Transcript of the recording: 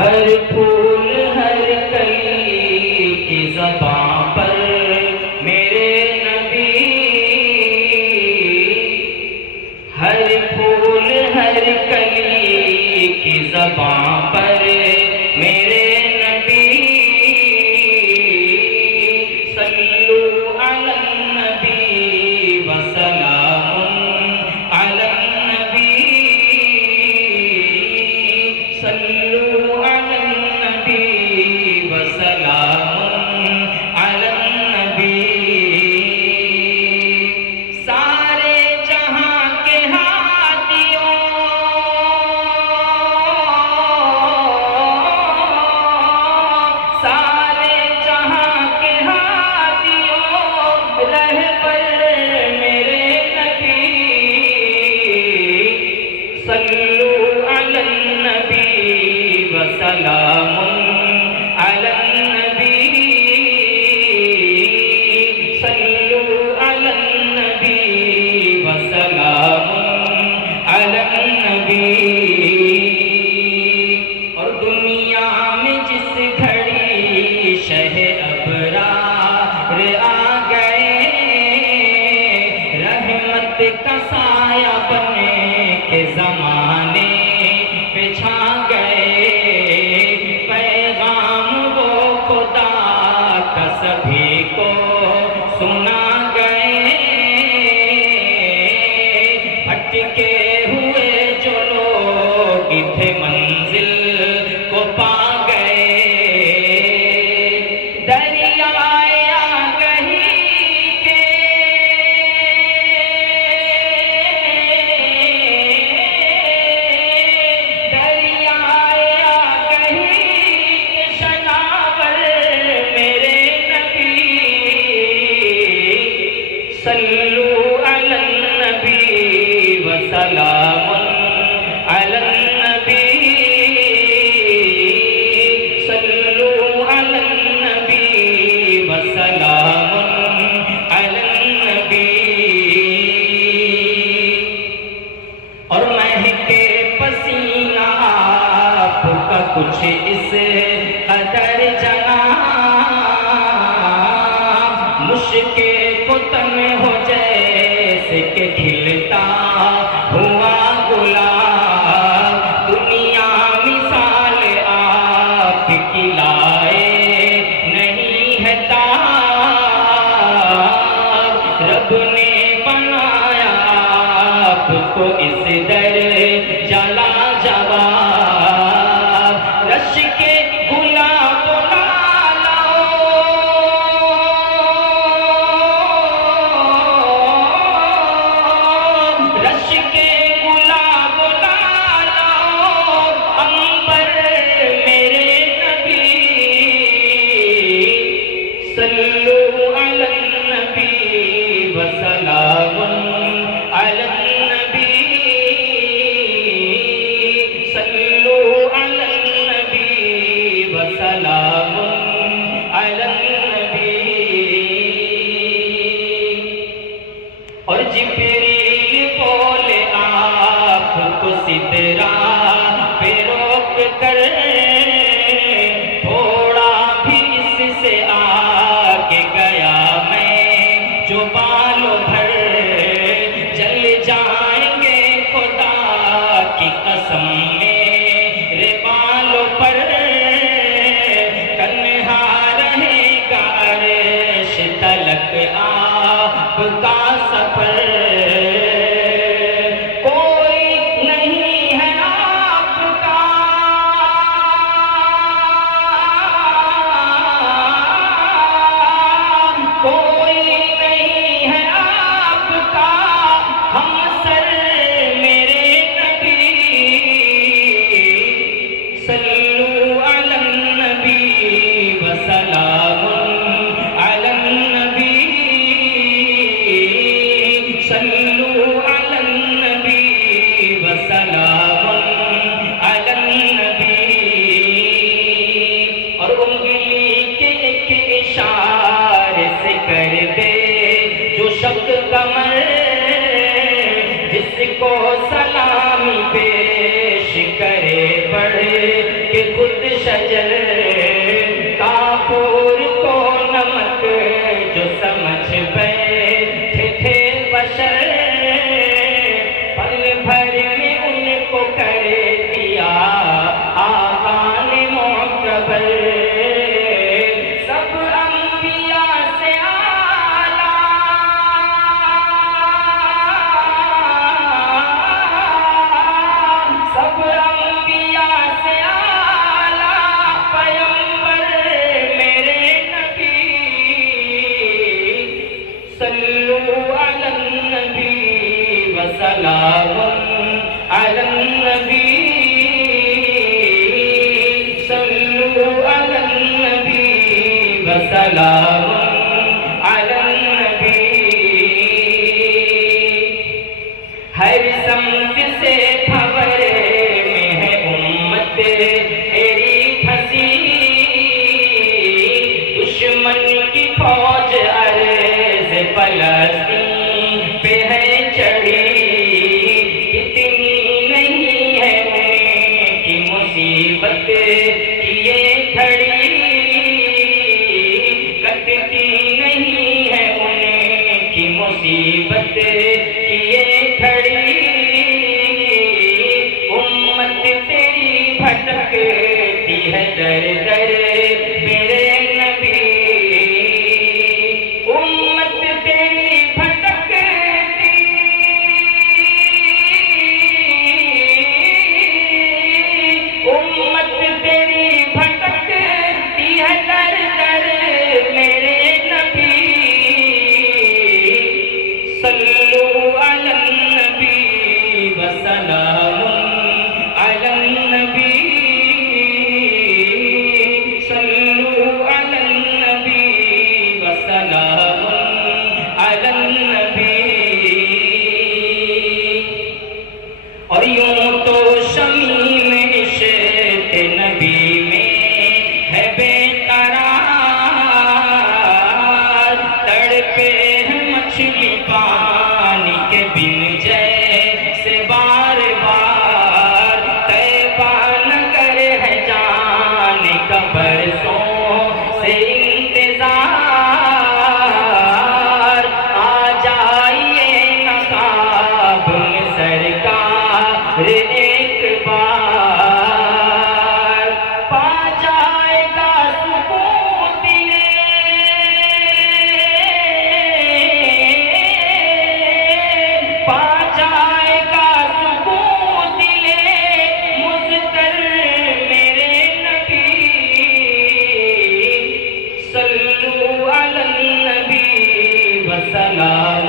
ہر پھول ہر کلی کی زباں پر میرے نبی، ہر پھول ہر کلی کی زباں پر میرے نبی، صلو علی النبی وسلام علی النبی، صلو علی النبی وسلام علی النبی۔ سارے جہاں کے ہادیوں، سارے جہاں کے ہادیوں، رہبر میرے نبی، صلو علی النبی وسلام علی النبی، صلو علی النبی وسلام علی النبی۔ اور دنیا میں جس گھڑی شہ ابرار آ گئے، رحمت کا سایہ بنے کے زمانے پہ چھا گئے، پیغام وہ خدا کا سبھی کو سنا گئے، بھٹکے ہوئے جو لوگ تھے منزل کو پا گئے، دریائے آگہی کے دریائے آگہی کے شناور میرے نبی، صلو علی النبی وسلام علی النبی، صلو علی النبی وسلام علی النبی۔ اور مہکے پسینہ آپ کا کچھ اس قدر جناب، مشکے فتن ہو جیسے کہ کھلتا ہوا گلاب، دنیا مثال آپ کی لائے نہیں ہے تاب، رب نے بنایا آپ کو اس در جلا جواب، رش کے گلاب رش کے گلاب لالو عنبر میرے نبی، صلو علی النبی وسلام علی النبی، صلو علی النبی وسلام علی النبی۔ اور جبریل بولے آپ کو سدرا پہ روک کر، تھوڑا بھی اس سے آگے گیا میں جو بالوں بھر جل جائیں گے خدا کی قسم میرے بالوں پر، تنہا رہے گا عرش تلک آپ کا سفر، کوئی نہیں ہے آپ کا کوئی نہیں ہے آپ کا ہمسر میرے نبی، صلو علی النبی وسلام علی النبی، صلو علی النبی وسلام علی النبی۔ اور انگلی کے ایک اشارے سے کر دے جو شک کمر، جس کو سلامی پیش کرے بڑھ کے خود خود شجر کافور کو نمک جو سمجھ بیٹھے تھے بشر پل بھر میں ان کو کر دیا آقا نے معتبر سب انبیاء سے اعلیٰ سب انبیاء سے اعلیٰ پیغمبر میرے نبی صلو علی النبی وسلام علی النبی صلو علی النبی وسلام علی النبی ہر سمت سے بھورے میں ہے امت تیری پھنسی دشمن کی فوج عرض فلسطین پہ ہے چڑھی کتنی نہیں ہے ان کی مصیبت کی یہ گھڑی کٹتی نہیں ہے ان کی مصیبت کی یہ گھڑی امت تیری بھٹکتی ہے در در میرے نبی امت تیری بھٹکتی امت تیری بھٹکتی ہے در در میرے نبی صلو علی النبی وسلام علی النبی صلو علی النبی وسلام علی النبی اور یوں تو شمیم عشق نبی میں ہے بے قرار تڑپے ہیں مچھلی پانی کے بن جیسے بار بار طیبہ نگر ہے جانے کا برسوں سے انتظار آ جائیے نقاب میں سرکار ایک بار پا جائے گا سکون دلے پا جائے گا سکون دلے مضطر میرے نبی صلو علی النبی وسلام